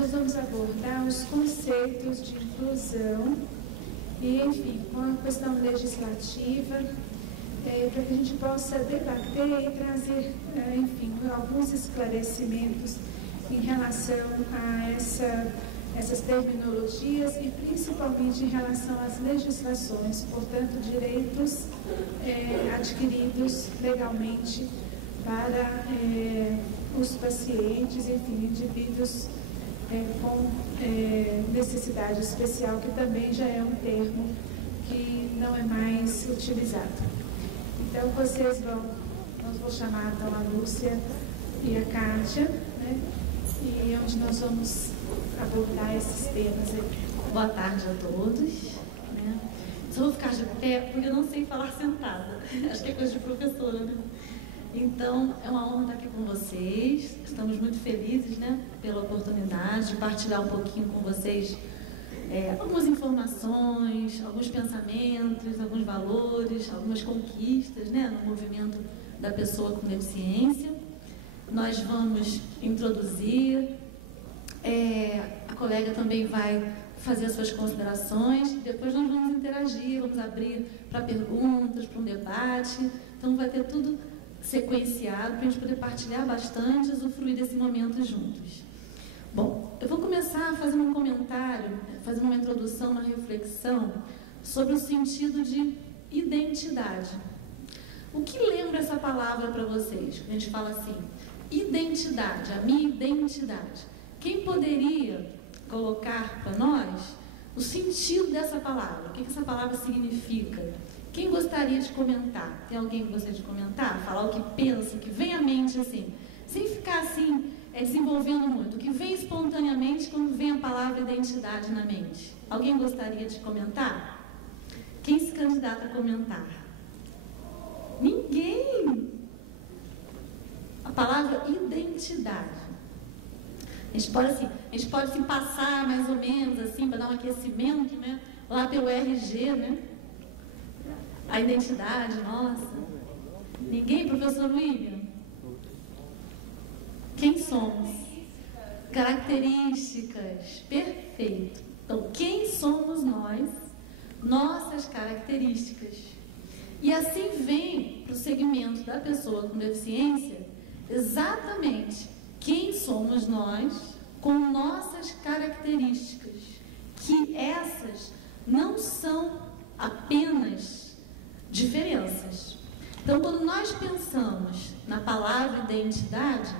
nós vamos abordar os conceitos de inclusão e, enfim, com a questão legislativa, para que a gente possa debater e trazer, enfim, alguns esclarecimentos em relação a essas terminologias e principalmente em relação às legislações, portanto, direitos adquiridos legalmente para os pacientes, enfim, indivíduos com necessidade especial, que também já é um termo que não é mais utilizado. Então, nós vou chamar então a Lúcia e a Kátia, né? E onde nós vamos abordar esses temas aí. Boa tarde a todos. Né? Só vou ficar de pé porque eu não sei falar sentada. Acho que é coisa de professora, né? Então, é uma honra estar aqui com vocês. Estamos muito felizes, né, pela oportunidade de partilhar um pouquinho com vocês algumas informações, alguns pensamentos, alguns valores, algumas conquistas, né, no movimento da pessoa com deficiência. Nós vamos introduzir, a colega também vai fazer as suas considerações, depois nós vamos interagir, vamos abrir para perguntas, para um debate. Então vai ter tudo sequenciado para a gente poder partilhar bastante e usufruir desse momento juntos. Bom, eu vou começar fazendo um comentário, fazendo uma introdução, uma reflexão sobre o sentido de identidade. O que lembra essa palavra para vocês? A gente fala assim, identidade, a minha identidade. Quem poderia colocar para nós o sentido dessa palavra? O que essa palavra significa? Quem gostaria de comentar? Tem alguém que gostaria de comentar? Falar o que pensa, o que vem à mente assim, sem ficar assim, desenvolvendo muito. O que vem espontaneamente quando vem a palavra identidade na mente? Alguém gostaria de comentar? Quem se candidata a comentar? Ninguém! A palavra identidade. A gente pode se passar mais ou menos assim, para dar um aquecimento, né? Lá pelo RG, né? A identidade, nossa. Ninguém, professor William? Quem somos? Características. Perfeito. Então, quem somos nós? Nossas características. E assim vem para o segmento da pessoa com deficiência exatamente quem somos nós com nossas características. Que essas não são apenas diferenças. Então, quando nós pensamos na palavra identidade,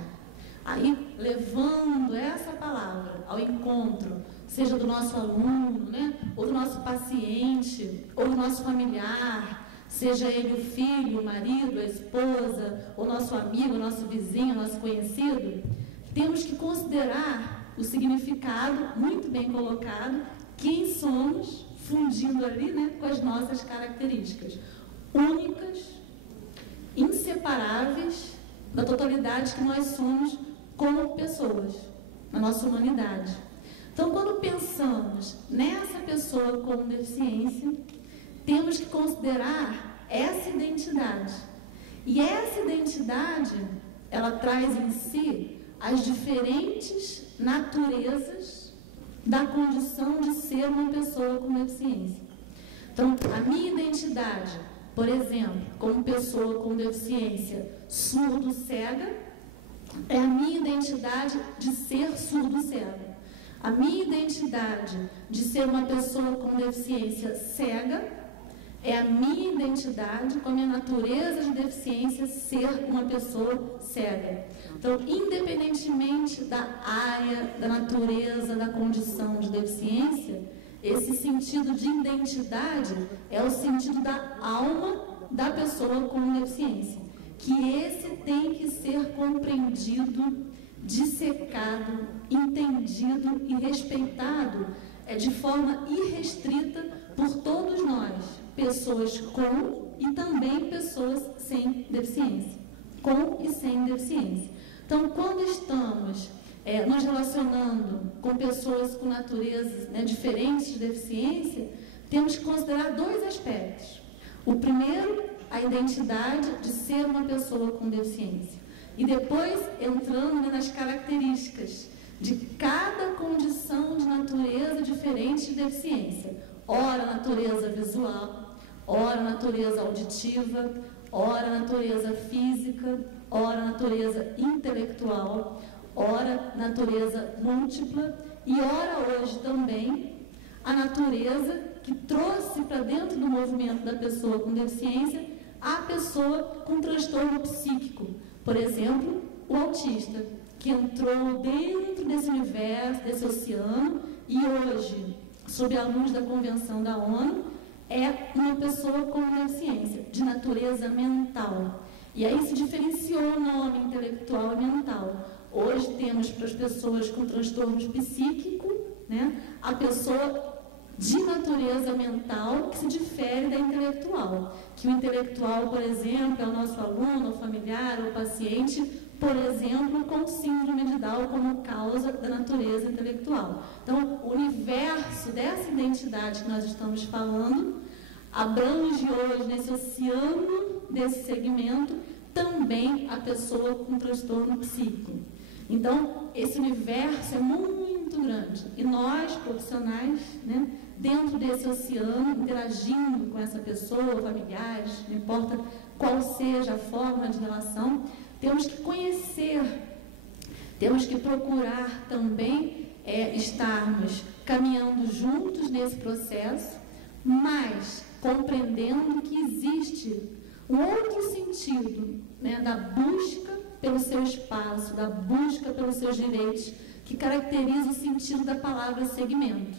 aí levando essa palavra ao encontro, seja do nosso aluno, né, ou do nosso paciente, ou do nosso familiar, seja ele o filho, o marido, a esposa, o nosso amigo, o nosso vizinho, o nosso conhecido, temos que considerar o significado muito bem colocado, quem somos, fundindo ali, né, com as nossas características únicas, inseparáveis da totalidade que nós somos como pessoas, na nossa humanidade. Então, quando pensamos nessa pessoa com deficiência, temos que considerar essa identidade. E essa identidade, ela traz em si as diferentes naturezas da condição de ser uma pessoa com deficiência. Então, a minha identidade, por exemplo, como pessoa com deficiência surdo-cega, é a minha identidade de ser surdo-cega. A minha identidade de ser uma pessoa com deficiência cega é a minha identidade com a minha natureza de deficiência ser uma pessoa cega. Então, independentemente da área, da natureza, da condição de deficiência, esse sentido de identidade é o sentido da alma da pessoa com deficiência. Que esse tem que ser compreendido, dissecado, entendido e respeitado de forma irrestrita por todos nós, pessoas com e também pessoas sem deficiência, com e sem deficiência. Então, quando estamos nos relacionando com pessoas com naturezas diferentes de deficiência, temos que considerar dois aspectos. O primeiro, a identidade de ser uma pessoa com deficiência. E depois, entrando nas características de cada condição de deficiência. Ora natureza visual, ora natureza auditiva, ora natureza física, ora natureza intelectual, ora natureza múltipla e ora hoje também a natureza que trouxe para dentro do movimento da pessoa com deficiência a pessoa com transtorno psíquico. Por exemplo, o autista, que entrou dentro desse universo, desse oceano, e hoje, sob a luz da Convenção da ONU, é uma pessoa com deficiência de natureza mental. E aí se diferenciou o nome intelectual e mental. Hoje temos para as pessoas com transtornos psíquicos, né, a pessoa de natureza mental que se difere da intelectual. Que o intelectual, por exemplo, é o nosso aluno, o familiar, o paciente, por exemplo, com síndrome de Down como causa da natureza intelectual. Então, o universo dessa identidade que nós estamos falando abrange hoje, nesse oceano desse segmento, também a pessoa com transtorno psíquico. Então, esse universo é muito grande. E nós, profissionais, né, dentro desse oceano, interagindo com essa pessoa, familiares, não importa qual seja a forma de relação, temos que conhecer, temos que procurar também estarmos caminhando juntos nesse processo, mas compreendendo que existe um outro sentido, né, da busca pelo seu espaço, da busca pelos seus direitos, que caracteriza o sentido da palavra segmento.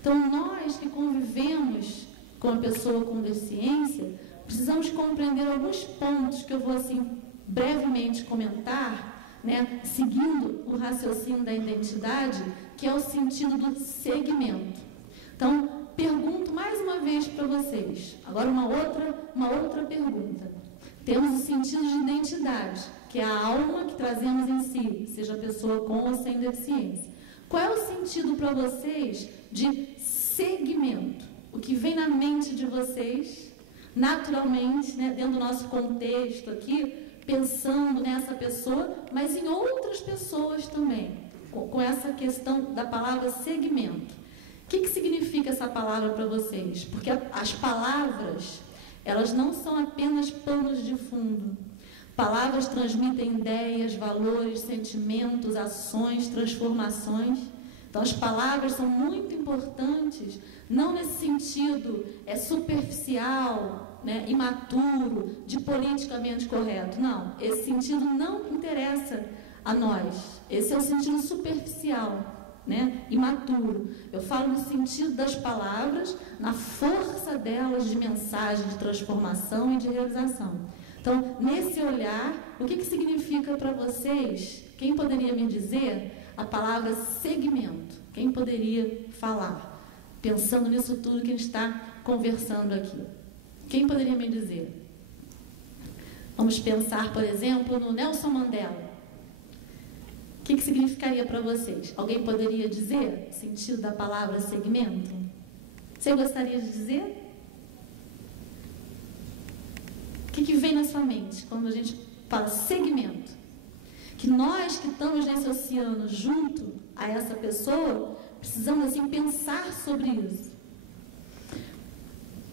Então, nós que convivemos com a pessoa com deficiência, precisamos compreender alguns pontos que eu vou, assim, brevemente comentar, né, seguindo o raciocínio da identidade, que é o sentido do segmento. Então, pergunto mais uma vez para vocês, agora uma outra pergunta. Temos o sentido de identidade, que é a alma que trazemos em si, seja a pessoa com ou sem deficiência. Qual é o sentido para vocês de segmento? O que vem na mente de vocês, naturalmente, né, dentro do nosso contexto aqui, pensando nessa pessoa, mas em outras pessoas também, com essa questão da palavra segmento. O que significa essa palavra para vocês? Porque as palavras, elas não são apenas panos de fundo. Palavras transmitem ideias, valores, sentimentos, ações, transformações. Então, as palavras são muito importantes, não nesse sentido superficial, né, imaturo, de politicamente correto. Não, esse sentido não interessa a nós. Esse é o sentido superficial, né, imaturo. Eu falo no sentido das palavras, na força delas de mensagem, de transformação e de realização. Então, nesse olhar, o que significa para vocês? Quem poderia me dizer a palavra segmento? Quem poderia falar? Pensando nisso tudo que a gente está conversando aqui. Quem poderia me dizer? Vamos pensar, por exemplo, no Nelson Mandela. O que significaria para vocês? Alguém poderia dizer o sentido da palavra segmento? Você gostaria de dizer? O que vem na sua mente quando a gente fala segmento? Que nós que estamos nesse oceano junto a essa pessoa, precisamos assim pensar sobre isso.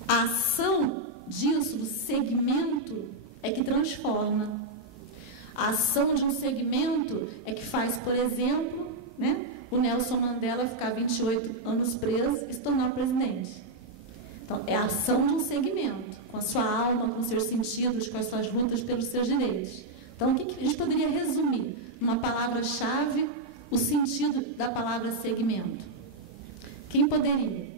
A ação disso, do segmento, é que transforma. A ação de um segmento é que faz, por exemplo, né, o Nelson Mandela ficar 28 anos preso e se tornar presidente. Então, é a ação de um segmento, com a sua alma, com os seus sentidos, com as suas lutas pelos seus direitos. Então, o que a gente poderia resumir numa palavra-chave o sentido da palavra segmento? Quem poderia?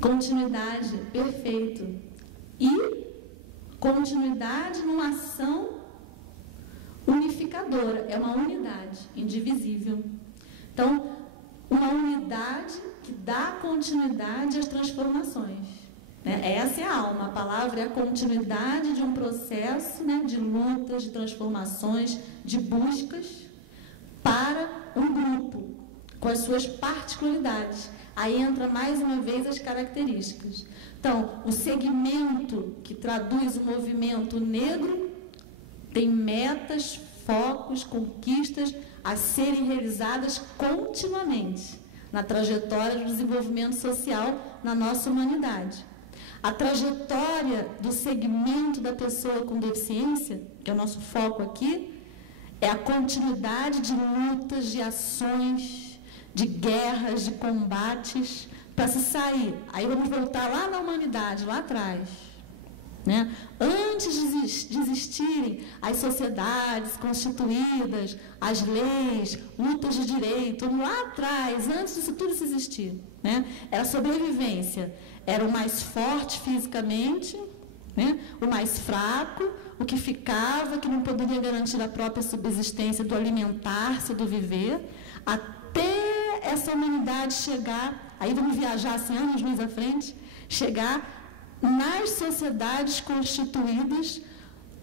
Continuidade, perfeito. E continuidade numa ação unificadora, é uma unidade indivisível. Então, uma unidade que dá continuidade às transformações. Né? Essa é a alma, a palavra é a continuidade de um processo, né, de lutas, de transformações, de buscas para um grupo, com as suas particularidades. Aí entra mais uma vez as características. Então, o segmento que traduz o movimento negro tem metas, focos, conquistas a serem realizadas continuamente. na trajetória do desenvolvimento social na nossa humanidade. A trajetória do segmento da pessoa com deficiência, que é o nosso foco aqui, é a continuidade de lutas, de ações, de guerras, de combates, para se sair. Aí vamos voltar lá na humanidade, lá atrás. Né? Antes de existirem as sociedades constituídas, as leis, lutas de direito, lá atrás, antes disso tudo existir, né? Era sobrevivência, era o mais forte fisicamente, né? O mais fraco, o que ficava, que não poderia garantir a própria subsistência do alimentar-se, do viver, até essa humanidade chegar, aí vamos viajar assim, anos à frente, chegar nas sociedades constituídas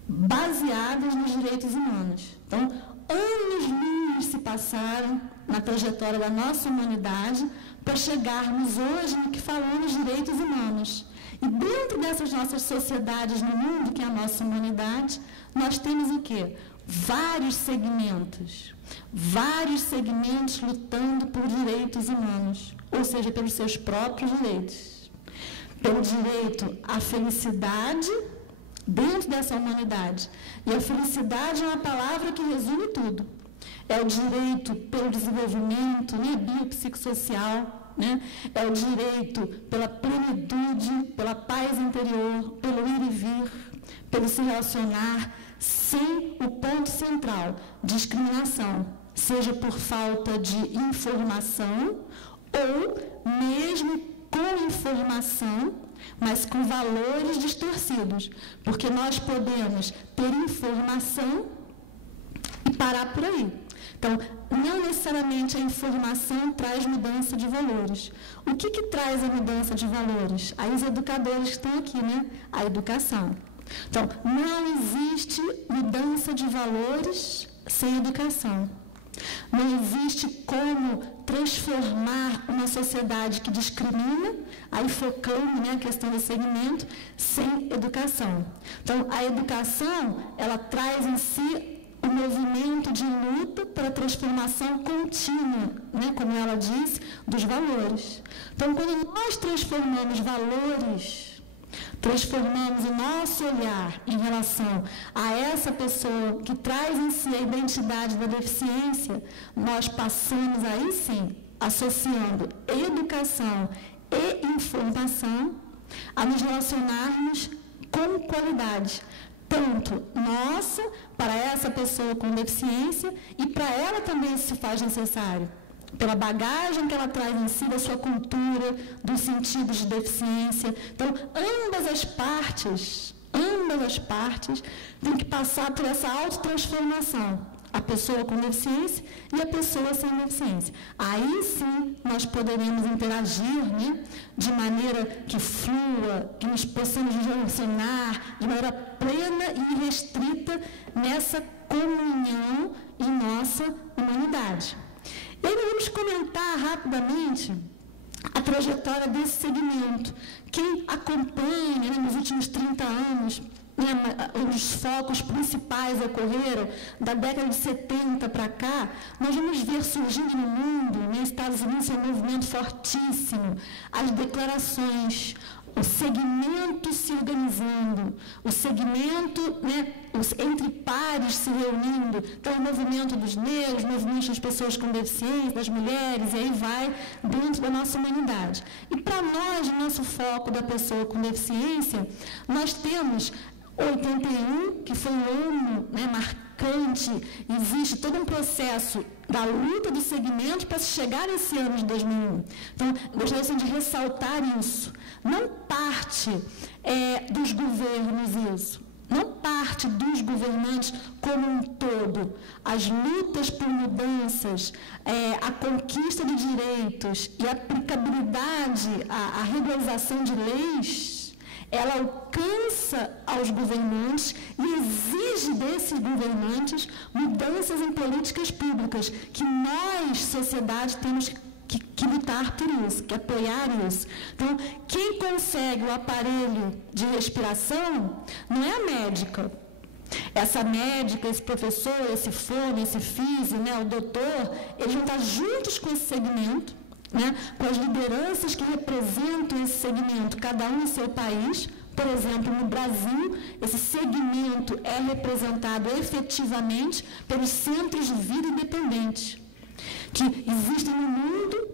baseadas nos direitos humanos. Então, anos-luz se passaram na trajetória da nossa humanidade para chegarmos hoje no que falamos direitos humanos. E dentro dessas nossas sociedades no mundo, que é a nossa humanidade, nós temos o quê? Vários segmentos lutando por direitos humanos, ou seja, pelos seus próprios direitos. Pelo direito à felicidade dentro dessa humanidade. E a felicidade é uma palavra que resume tudo. É o direito pelo desenvolvimento, né, biopsicossocial, né? É o direito pela plenitude, pela paz interior, pelo ir e vir, pelo se relacionar, sem o ponto central, discriminação, seja por falta de informação ou mesmo com informação, mas com valores distorcidos, porque nós podemos ter informação e parar por aí. Então, não necessariamente a informação traz mudança de valores. O que traz a mudança de valores? Aí os educadores que estão aqui, né? A educação. Então, não existe mudança de valores sem educação. Não existe como transformar uma sociedade que discrimina, aí focando, né, a questão do segmento, sem educação. Então, a educação, ela traz em si o movimento de luta para a transformação contínua, né, como ela diz, dos valores. Então, quando nós transformamos valores, transformamos o nosso olhar em relação a essa pessoa que traz em si a identidade da deficiência, nós passamos aí sim, associando educação e informação, a nos relacionarmos com qualidade, tanto nossa, para essa pessoa com deficiência, e para ela também se faz necessário, pela bagagem que ela traz em si, da sua cultura, dos sentidos de deficiência. Então, ambas as partes têm que passar por essa autotransformação. A pessoa com deficiência e a pessoa sem deficiência. Aí sim nós poderemos interagir, né, de maneira que flua, que nos possamos relacionar de maneira plena e irrestrita nessa comunhão em nossa humanidade. E aí nós vamos comentar rapidamente a trajetória desse segmento. Quem acompanha, né, nos últimos 30 anos, né, os focos principais ocorreram da década de 70 para cá, nós vamos ver surgindo no mundo, nos Estados Unidos, um movimento fortíssimo, as declarações, o segmento se organizando, o segmento, né, entre pares se reunindo, então o movimento dos negros, o movimento das pessoas com deficiência, das mulheres, e aí vai dentro da nossa humanidade. E para nós, o nosso foco da pessoa com deficiência, nós temos 81, que foi um ano, né, marcante, existe todo um processo da luta do segmento para se chegar esse ano de 2001. Então, gostaria assim, de ressaltar isso. Não parte dos governos isso, não parte dos governantes como um todo. As lutas por mudanças, a conquista de direitos e a aplicabilidade, a regularização de leis, ela alcança aos governantes e exige desses governantes mudanças em políticas públicas, que nós, sociedade, temos que lutar por isso, que apoiar isso. Então, quem consegue o aparelho de respiração não é a médica. Essa médica, esse professor, esse fono, esse físico, né, o doutor, eles vão estar juntos com esse segmento, né, com as lideranças que representam esse segmento, cada um em seu país. Por exemplo, no Brasil, esse segmento é representado efetivamente pelos centros de vida independentes, que existem no mundo,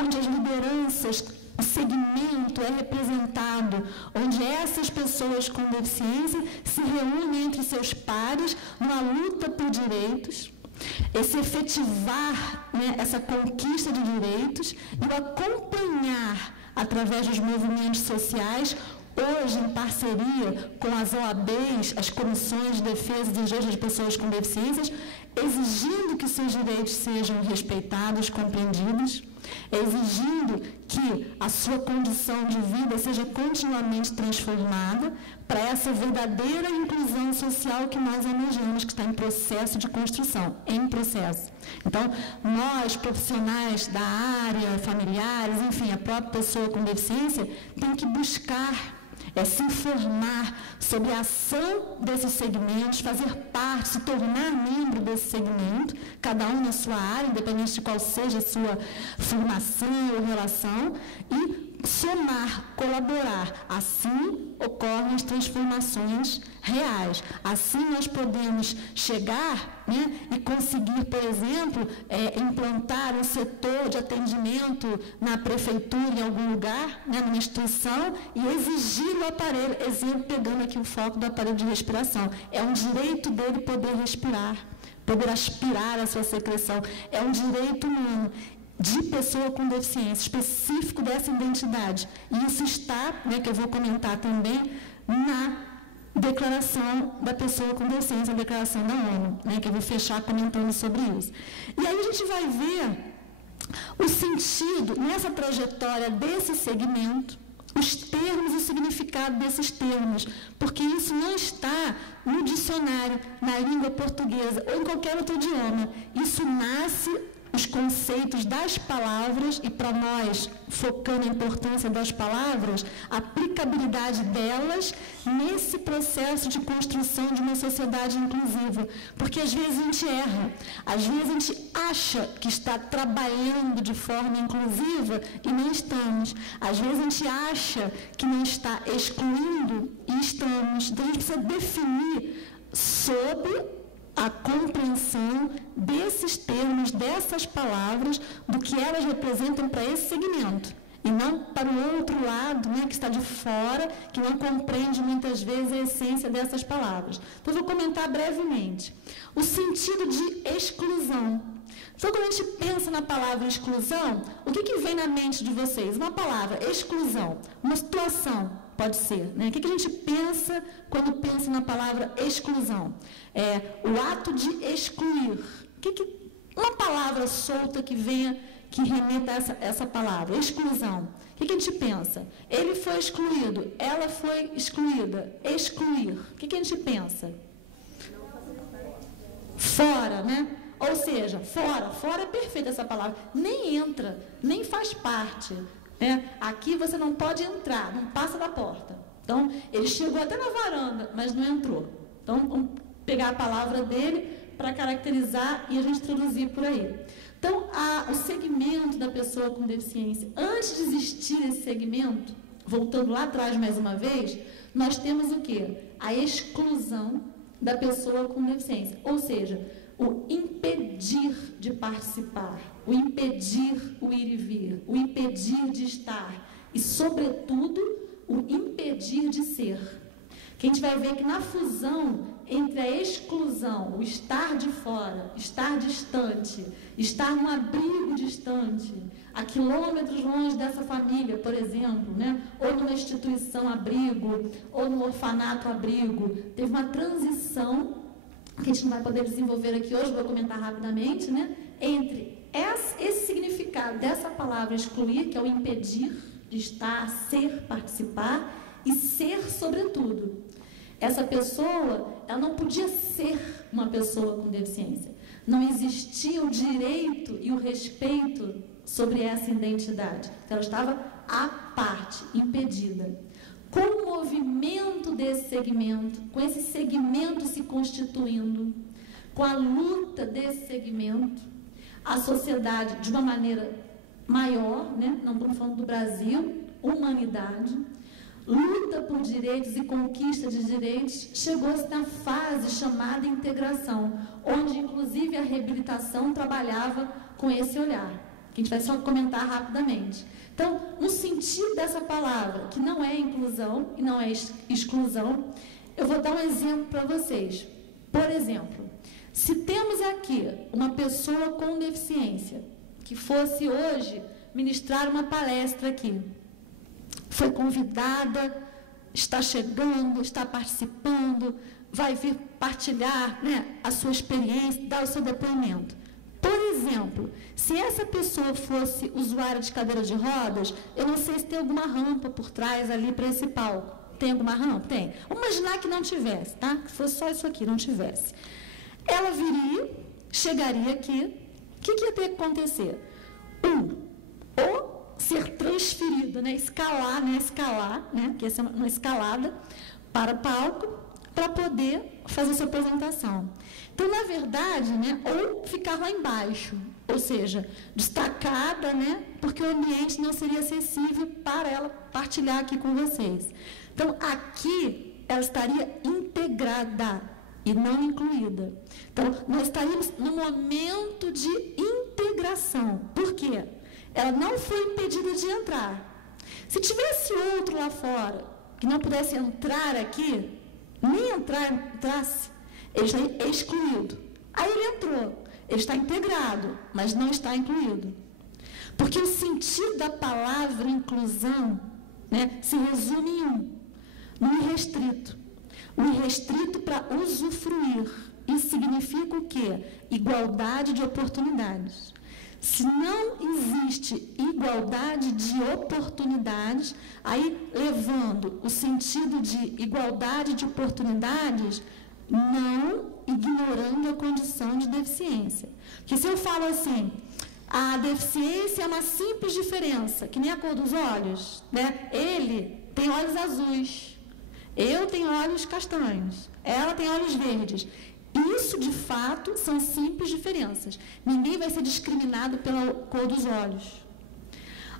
onde as lideranças, o segmento é representado, onde essas pessoas com deficiência se reúnem entre seus pares numa luta por direitos, esse efetivar, né, essa conquista de direitos e o acompanhar através dos movimentos sociais, hoje em parceria com as OABs, as Comissões de Defesa e Direitos de Pessoas com Deficiências, exigindo que seus direitos sejam respeitados, compreendidos, exigindo que a sua condição de vida seja continuamente transformada para essa verdadeira inclusão social que nós almejamos, que está em processo de construção, em processo. Então, nós, profissionais da área, familiares, enfim, a própria pessoa com deficiência, tem que buscar se informar sobre a ação desses segmentos, fazer parte, se tornar membro desse segmento, cada um na sua área, independente de qual seja a sua formação ou relação, e somar, colaborar. Assim ocorrem as transformações reais. Assim nós podemos chegar, né, e conseguir, por exemplo, implantar um setor de atendimento na prefeitura, em algum lugar, né, numa instituição, e exigir o aparelho, exemplo, pegando aqui o foco do aparelho de respiração. É um direito dele poder respirar, poder aspirar a sua secreção. É um direito humano de pessoa com deficiência, específico dessa identidade. E isso está, né, que eu vou comentar também, na Declaração da Pessoa com Deficiência, a Declaração da ONU, né, que eu vou fechar comentando sobre isso. E aí a gente vai ver o sentido, nessa trajetória desse segmento, os termos e o significado desses termos, porque isso não está no dicionário, na língua portuguesa ou em qualquer outro idioma. Isso nasce, os conceitos das palavras, e para nós, focando a importância das palavras, a aplicabilidade delas nesse processo de construção de uma sociedade inclusiva. Porque às vezes a gente erra, às vezes a gente acha que está trabalhando de forma inclusiva e não estamos. Às vezes a gente acha que não está excluindo e estamos. Então a gente precisa definir sobre a compreensão desses termos, dessas palavras, do que elas representam para esse segmento. E não para o outro lado, né, que está de fora, que não compreende muitas vezes a essência dessas palavras. Então, eu vou comentar brevemente. O sentido de exclusão. Então, quando a gente pensa na palavra exclusão, o que vem na mente de vocês? Uma palavra, exclusão, uma situação, pode ser, né? O que a gente pensa quando pensa na palavra exclusão? O ato de excluir. Uma palavra solta que venha, que remeta a essa palavra, exclusão. O que a gente pensa? Ele foi excluído, ela foi excluída, excluir. O que a gente pensa? Fora, né? Ou seja, fora é perfeita essa palavra, nem entra, nem faz parte. Aqui você não pode entrar, não passa da porta. Então, ele chegou até na varanda, mas não entrou. Então, vamos pegar a palavra dele para caracterizar e a gente traduzir por aí. Então, o segmento da pessoa com deficiência, antes de existir esse segmento, voltando lá atrás mais uma vez, nós temos o quê? A exclusão da pessoa com deficiência, ou seja, o impedir de participar, o impedir o ir e vir, o impedir de estar e, sobretudo, o impedir de ser. Que a gente vai ver que na fusão entre a exclusão, o estar de fora, estar distante, estar num abrigo distante, a quilômetros longe dessa família, por exemplo, né? Ou numa instituição abrigo, ou no orfanato abrigo, teve uma transição que a gente não vai poder desenvolver aqui hoje, vou comentar rapidamente, né? Entre esse significado dessa palavra excluir, que é o impedir de estar, ser, participar, e ser sobretudo. Essa pessoa, ela não podia ser uma pessoa com deficiência. Não existia o direito e o respeito sobre essa identidade. Então, ela estava à parte, impedida. Com o movimento desse segmento, com esse segmento se constituindo, com a luta desse segmento, a sociedade, de uma maneira maior, né? Não estamos falando do Brasil, humanidade, luta por direitos e conquista de direitos, chegou-se na fase chamada integração, onde inclusive a reabilitação trabalhava com esse olhar, que a gente vai só comentar rapidamente. Então, no sentido dessa palavra, que não é inclusão e não é exclusão, eu vou dar um exemplo para vocês. Por exemplo, se temos aqui uma pessoa com deficiência, que fosse hoje ministrar uma palestra aqui, foi convidada, está chegando, está participando, vai vir partilhar, né, a sua experiência, dar o seu depoimento. Por exemplo, se essa pessoa fosse usuária de cadeira de rodas, eu não sei se tem alguma rampa por trás ali para esse palco. Tem alguma rampa? Tem. Vamos imaginar que não tivesse, tá? Que fosse só isso aqui, não tivesse. Ela viria, chegaria aqui, o que ia ter que acontecer? Ou ser transferida, né? Escalar, né? Que ia ser uma escalada para o palco, para poder fazer sua apresentação. Então, na verdade, né, ou ficar lá embaixo, ou seja, destacada, né, porque o ambiente não seria acessível para ela partilhar aqui com vocês. Então, aqui, ela estaria integrada e não incluída. Então, nós estaríamos no momento de integração. Por quê? Ela não foi impedida de entrar. Se tivesse outro lá fora que não pudesse entrar aqui, nem entrasse, ele está excluído. Aí ele entrou, ele está integrado, mas não está incluído. Porque o sentido da palavra inclusão, né, se resume em no irrestrito. O irrestrito para usufruir. Isso significa o quê? Igualdade de oportunidades. Se não existe igualdade de oportunidades, aí levando o sentido de igualdade de oportunidades, não ignorando a condição de deficiência. Porque se eu falo assim, a deficiência é uma simples diferença, que nem a cor dos olhos, né? Ele tem olhos azuis, eu tenho olhos castanhos, ela tem olhos verdes. Isso, de fato, são simples diferenças. Ninguém vai ser discriminado pela cor dos olhos.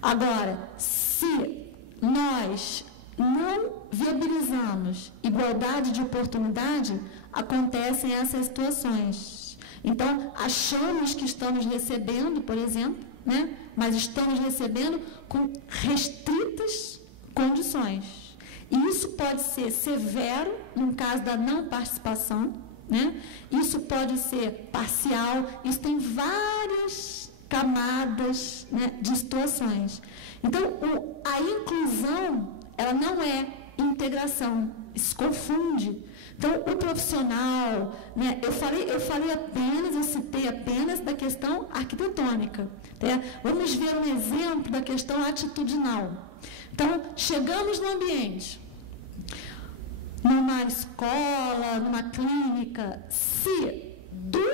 Agora, se nós não viabilizamos igualdade de oportunidade, acontecem essas situações. Então, achamos que estamos recebendo, por exemplo, né? Mas estamos recebendo com restritas condições. E isso pode ser severo, no caso da não participação, né? Isso pode ser parcial, isso tem várias camadas, né, de situações. Então, a inclusão, ela não é integração, isso confunde. Então, o profissional, né, eu citei apenas da questão arquitetônica. Né? Vamos ver um exemplo da questão atitudinal. Então, chegamos no ambiente, numa escola, numa clínica, se do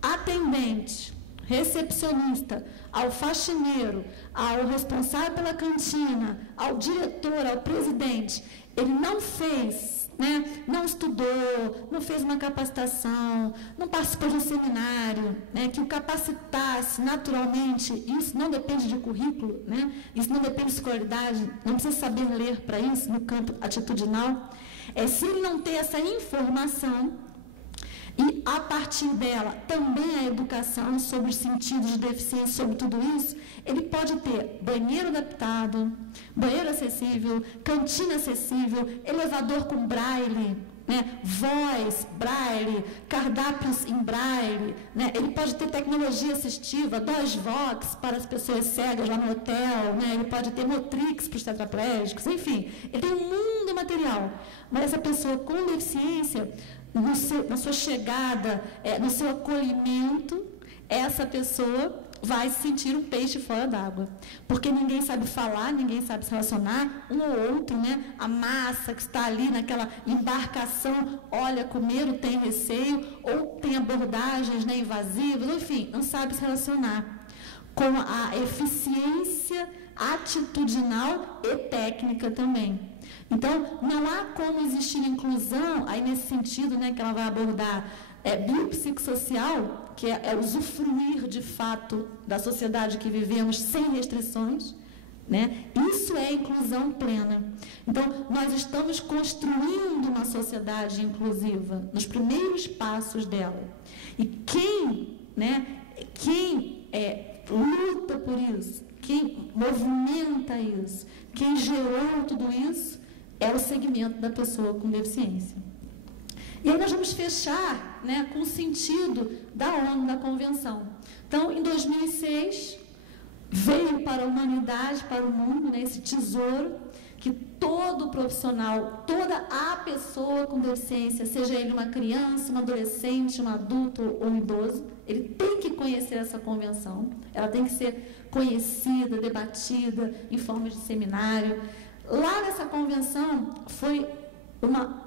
atendente, recepcionista, ao faxineiro, ao responsável pela cantina, ao diretor, ao presidente, ele não fez, né, não estudou, não fez uma capacitação, não participou de um seminário, né, que o capacitasse naturalmente, isso não depende de currículo, né, isso não depende de escolaridade, não precisa saber ler para isso no campo atitudinal. Se ele não tem essa informação, e a partir dela também a educação sobre os sentidos de deficiência, sobre tudo isso, ele pode ter banheiro adaptado, banheiro acessível, cantina acessível, elevador com braille, né, voz, braille, cardápios em braille, né, ele pode ter tecnologia assistiva, 2Vox para as pessoas cegas lá no hotel, né, ele pode ter Motrix para os tetraplégicos, enfim, ele tem um mundo material. Mas essa pessoa com deficiência, na sua chegada, no seu acolhimento, essa pessoa vai se sentir um peixe fora d'água. Porque ninguém sabe falar, ninguém sabe se relacionar, um ou outro, né? A massa que está ali naquela embarcação, olha, comer ou tem receio, ou tem abordagens, né, invasivas, enfim, não sabe se relacionar. Com a eficiência atitudinal e técnica também. Então, não há como existir inclusão, aí nesse sentido, né, que ela vai abordar biopsicossocial, que é usufruir de fato da sociedade que vivemos sem restrições, né? Isso é inclusão plena. Então, nós estamos construindo uma sociedade inclusiva nos primeiros passos dela. E quem luta por isso, quem movimenta isso, quem gerou tudo isso, é o segmento da pessoa com deficiência. E aí nós vamos fechar, né, com o sentido da ONU, da Convenção. Então, em 2006, veio para a humanidade, para o mundo, né, esse tesouro que todo profissional, toda a pessoa com deficiência, seja ele uma criança, um adolescente, um adulto ou um idoso, ele tem que conhecer essa convenção. Ela tem que ser conhecida, debatida em forma de seminário. Lá nessa convenção foi uma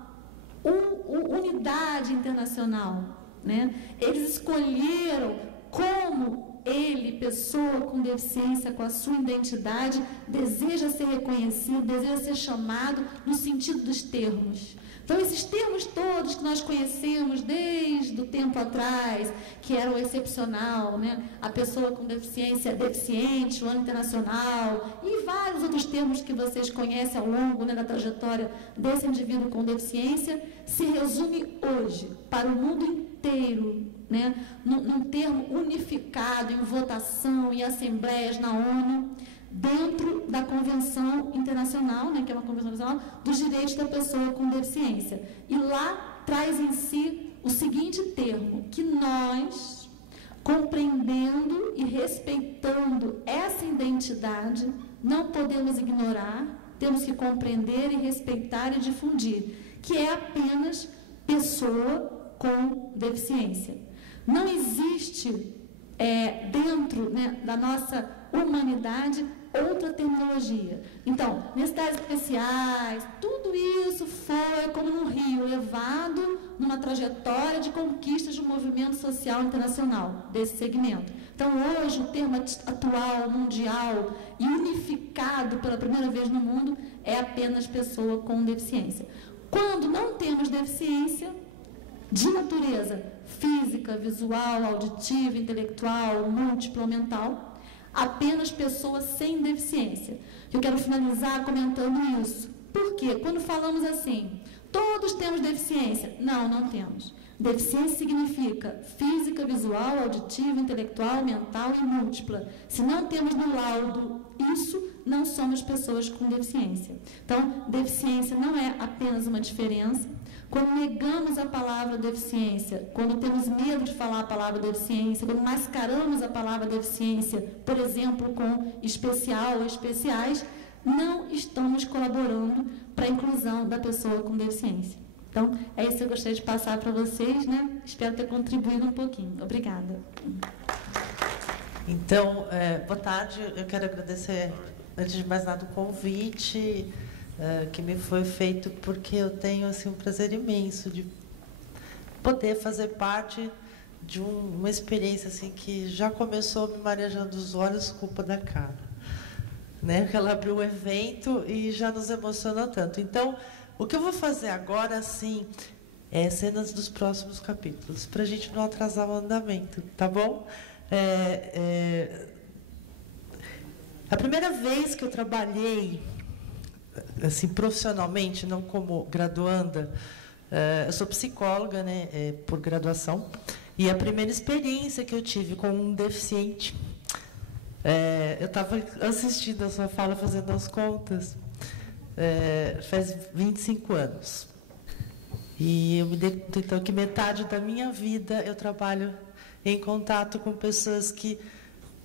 unidade internacional, né? Eles escolheram como ele, pessoa com deficiência, com a sua identidade, deseja ser reconhecido, deseja ser chamado no sentido dos termos. Então, esses termos todos que nós conhecemos desde o tempo atrás, que eram excepcional, né? A pessoa com deficiência deficiente, o ano internacional, e vários outros termos que vocês conhecem ao longo, né, da trajetória desse indivíduo com deficiência, se resume hoje para o mundo inteiro, né, num termo unificado em votação e assembleias na ONU, dentro da Convenção Internacional, né, que é uma Convenção Internacional dos Direitos da Pessoa com Deficiência. E lá traz em si o seguinte termo, que nós, compreendendo e respeitando essa identidade, não podemos ignorar, temos que compreender e respeitar e difundir, que é apenas pessoa com deficiência. Não existe dentro, né, da nossa humanidade outra terminologia. Então, necessidades especiais, tudo isso foi como num rio levado numa trajetória de conquistas de um movimento social internacional desse segmento. Então, hoje, o termo atual, mundial e unificado pela primeira vez no mundo é apenas pessoa com deficiência. Quando não temos deficiência de natureza física, visual, auditiva, intelectual, múltipla ou mental, apenas pessoas sem deficiência. Eu quero finalizar comentando isso. Por quê? Quando falamos assim, todos temos deficiência. Não, não temos. Deficiência significa física, visual, auditiva, intelectual, mental e múltipla. Se não temos no laudo isso, não somos pessoas com deficiência. Então, deficiência não é apenas uma diferença. Quando negamos a palavra deficiência, quando temos medo de falar a palavra deficiência, quando mascaramos a palavra deficiência, por exemplo, com especial ou especiais, não estamos colaborando para a inclusão da pessoa com deficiência. Então, é isso que eu gostaria de passar para vocês, né? Espero ter contribuído um pouquinho. Obrigada. Então, boa tarde. Eu quero agradecer, antes de mais nada, o convite que me foi feito, porque eu tenho assim, um prazer imenso de poder fazer parte de uma experiência assim, que já começou me marejando os olhos, culpa da cara. Né? Ela abriu o evento e já nos emocionou tanto. Então, o que eu vou fazer agora, assim, é cenas dos próximos capítulos, para a gente não atrasar o andamento, tá bom? A primeira vez que eu trabalhei assim, profissionalmente, não como graduanda, eu sou psicóloga, né, por graduação, e a primeira experiência que eu tive com um deficiente, eu estava assistindo a sua fala, fazendo as contas, faz 25 anos. E eu me dei conta, então, que metade da minha vida eu trabalho em contato com pessoas que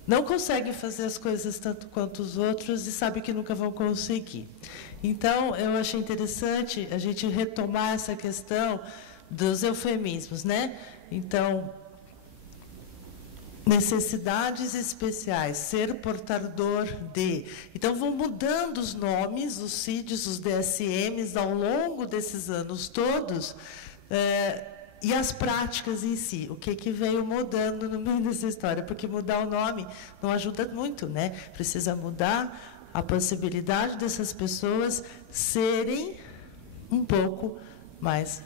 não conseguem fazer as coisas tanto quanto os outros e sabem que nunca vão conseguir. Então, eu achei interessante a gente retomar essa questão dos eufemismos, né? Então, necessidades especiais, ser portador de. Então, vão mudando os nomes, os CIDs, os DSMs, ao longo desses anos todos, e as práticas em si. O que veio mudando no meio dessa história? Porque mudar o nome não ajuda muito, né? Precisa mudar a possibilidade dessas pessoas serem um pouco mais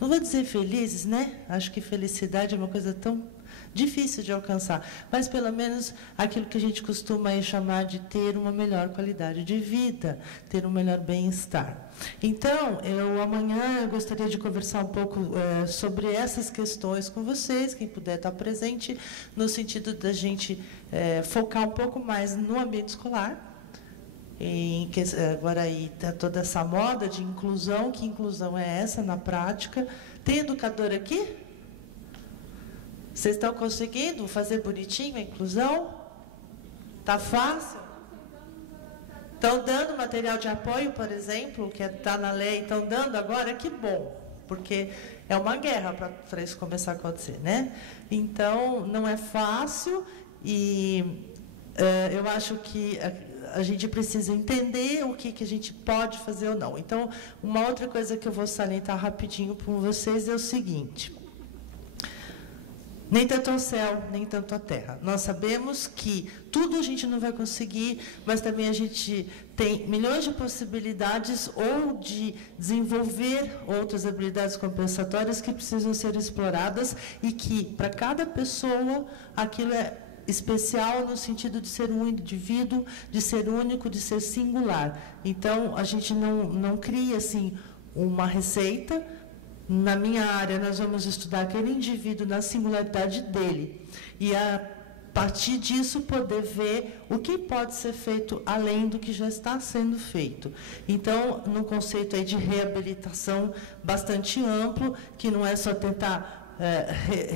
não vou dizer felizes, né? Acho que felicidade é uma coisa tão difícil de alcançar, mas pelo menos aquilo que a gente costuma aí chamar de ter uma melhor qualidade de vida, ter um melhor bem-estar. Então, amanhã eu gostaria de conversar um pouco sobre essas questões com vocês, quem puder estar presente, no sentido da gente focar um pouco mais no ambiente escolar. Agora aí está toda essa moda de inclusão. Que inclusão é essa na prática? Tem educador aqui? Vocês estão conseguindo fazer bonitinho a inclusão? Está fácil? Estão dando material de apoio, por exemplo, que está na lei, estão dando agora? Que bom, porque é uma guerra para isso começar a acontecer, né? Então, não é fácil e eu acho que a gente precisa entender o que a gente pode fazer ou não. Então, uma outra coisa que eu vou salientar rapidinho com vocês é o seguinte: nem tanto ao céu, nem tanto à terra. Nós sabemos que tudo a gente não vai conseguir, mas também a gente tem milhões de possibilidades ou de desenvolver outras habilidades compensatórias que precisam ser exploradas e que, para cada pessoa, aquilo é especial no sentido de ser um indivíduo, de ser único, de ser singular. Então, a gente não cria assim uma receita. Na minha área, nós vamos estudar aquele indivíduo na singularidade dele e, a partir disso, poder ver o que pode ser feito além do que já está sendo feito. Então, no conceito aí de reabilitação bastante amplo, que não é só tentar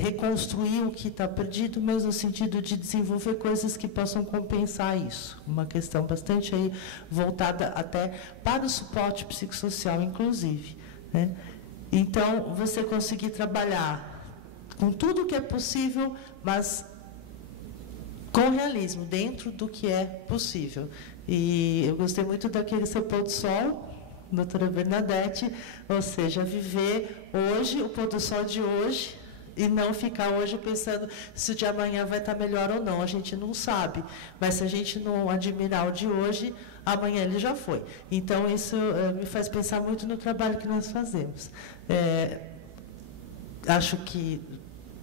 reconstruir o que está perdido, mas no sentido de desenvolver coisas que possam compensar isso. Uma questão bastante aí voltada até para o suporte psicossocial, inclusive, né? Então, você conseguir trabalhar com tudo o que é possível, mas com realismo, dentro do que é possível. E eu gostei muito daquele seu pôr do sol, doutora Bernadette, ou seja, viver hoje, o pôr do sol de hoje, e não ficar hoje pensando se o de amanhã vai estar melhor ou não. A gente não sabe, mas se a gente não admirar o de hoje, amanhã ele já foi. Então, isso me faz pensar muito no trabalho que nós fazemos. Acho que,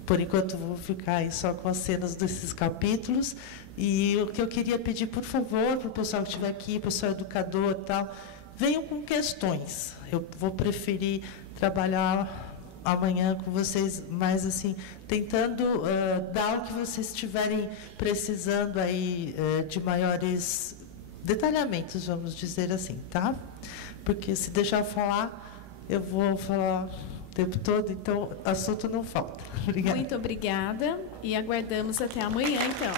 por enquanto, vou ficar aí só com as cenas desses capítulos. E o que eu queria pedir, por favor, para o pessoal que estiver aqui, pessoal educador e tal, venham com questões. Eu vou preferir trabalhar amanhã com vocês, mais assim, tentando dar o que vocês estiverem precisando aí de maiores detalhamentos, vamos dizer assim, tá? Porque se deixar eu falar, eu vou falar o tempo todo, então assunto não falta. Obrigada. Muito obrigada e aguardamos até amanhã, então.